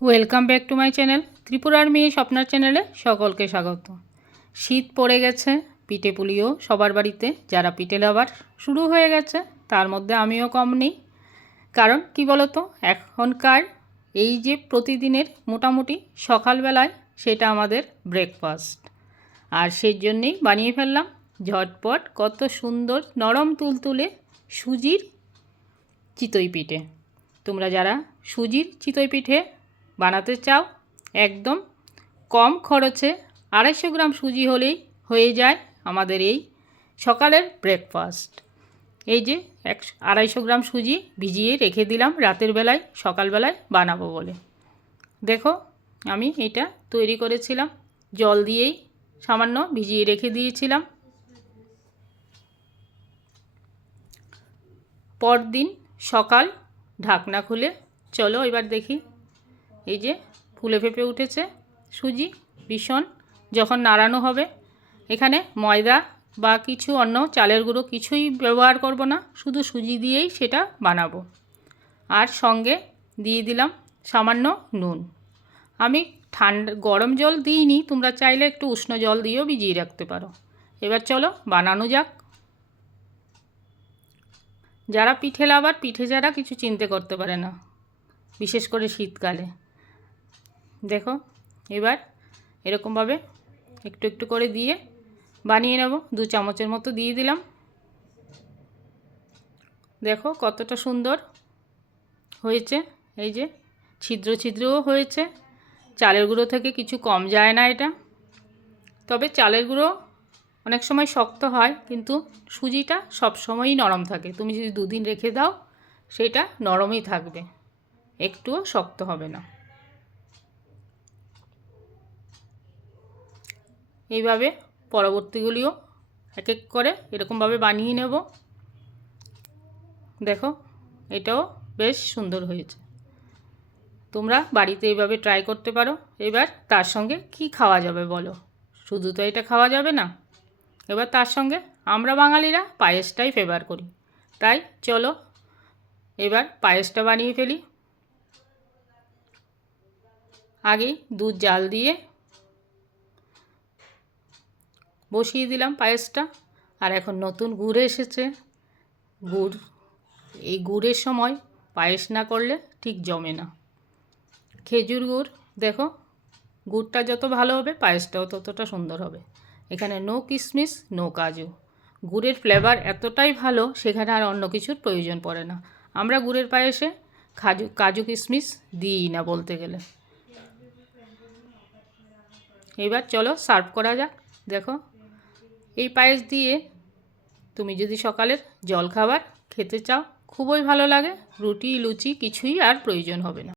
Welcome back to my channel ত্রিপুরার মেয়ে স্বপ্নার চ্যানেলে সকলকে স্বাগত। শীত পড়ে গেছে, পিঠে পুলিও সবার বাড়িতে, যারা পিঠে লাভার শুরু হয়ে গেছে, তার মধ্যে আমিও কম নেই। কারণ কি বলতো, এখনকার এই যে প্রতিদিনের মোটামুটি সকালবেলায় সেটা আমাদের ব্রেকফাস্ট, আর সেই জন্যেই বানিয়ে ফেললাম ঝটপট কত সুন্দর নরম তুলতুলে সুজির চিতই পিঠে। তোমরা যারা সুজির চিতই পিঠে বানাতে চাও, একদম কম খরচে 250 গ্রাম সুজি হলেই হয়ে যায় আমাদের এই সকালের ব্রেকফাস্ট। এই যে 250 গ্রাম সুজি ভিজিয়ে রেখে দিলাম রাতের বেলায়, সকালবেলায় বানাবো বলে। দেখো আমি এটা তৈরি করেছিলাম, জল দিয়েই সামান্য ভিজিয়ে রেখে দিয়েছিলাম। পরদিন সকাল ঢাকনা খুলে চলো এবার দেখি, এই যে ফুলে ফেঁপে উঠেছে সুজি, ভীষণ যখন নাড়ানো হবে। এখানে ময়দা বা কিছু অন্য চালের গুঁড়ো কিছুই ব্যবহার করব না, শুধু সুজি দিয়েই সেটা বানাবো। আর সঙ্গে দিয়ে দিলাম সামান্য নুন। আমি গরম জল দিইনি, তোমরা চাইলে একটু উষ্ণ জল দিয়েও ভিজিয়ে রাখতে পারো। এবার চলো বানানো যাক। যারা পিঠে লাভার, পিঠে ছাড়া কিছু চিন্তা করতে পারে না, বিশেষ করে শীতকালে। দেখো এবার এরকমভাবে একটু একটু করে দিয়ে বানিয়ে নেব। 2 চামচের মতো দিয়ে দিলাম। দেখো কতটা সুন্দর হয়েছে, এই যে ছিদ্র ছিদ্রও হয়েছে। চালের গুঁড়ো থেকে কিছু কম যায় না এটা, তবে চালের গুঁড়ো অনেক সময় শক্ত হয়, কিন্তু সুজিটা সব সময়ই নরম থাকে। তুমি যদি 2 দিন রেখে দাও সেটা নরমই থাকবে, একটুও শক্ত হবে না। এইভাবে পরবর্তীগুলিও এক এক করে এরকমভাবে বানিয়ে নেব। দেখো এটাও বেশ সুন্দর হয়েছে। তোমরা বাড়িতে এইভাবে ট্রাই করতে পারো। এবার তার সঙ্গে কি খাওয়া যাবে বলো? শুধু তো এটা খাওয়া যাবে না, এবার তার সঙ্গে আমরা বাঙালিরা পায়েসটাই ফেভার করি। তাই চলো এবার পায়েসটা বানিয়ে ফেলি। আগেই দুধ জাল দিয়ে বসিয়ে দিলাম পায়েসটা। আর এখন নতুন গুড় এসেছে, এই গুড়ের সময় পায়েস না করলে ঠিক জমে না। খেজুর গুড়, দেখো গুড়টা যত ভালো হবে পায়েসটাও ততটা সুন্দর হবে। এখানে নো কিশমিশ নো কাজু, গুড়ের ফ্লেভার এতটাই ভালো, সেখানে আর অন্য কিছুর প্রয়োজন পড়ে না। আমরা গুড়ের পায়েসে কাজু কিশমিশ দিই না বলতে গেলে। এবার চলো সার্ভ করা যাক। দেখো এই পায়েস দিয়ে তুমি যদি সকালের জলখাবার খেতে চাও, খুবই ভালো লাগে। রুটি লুচি কিছুই আর প্রয়োজন হবে না।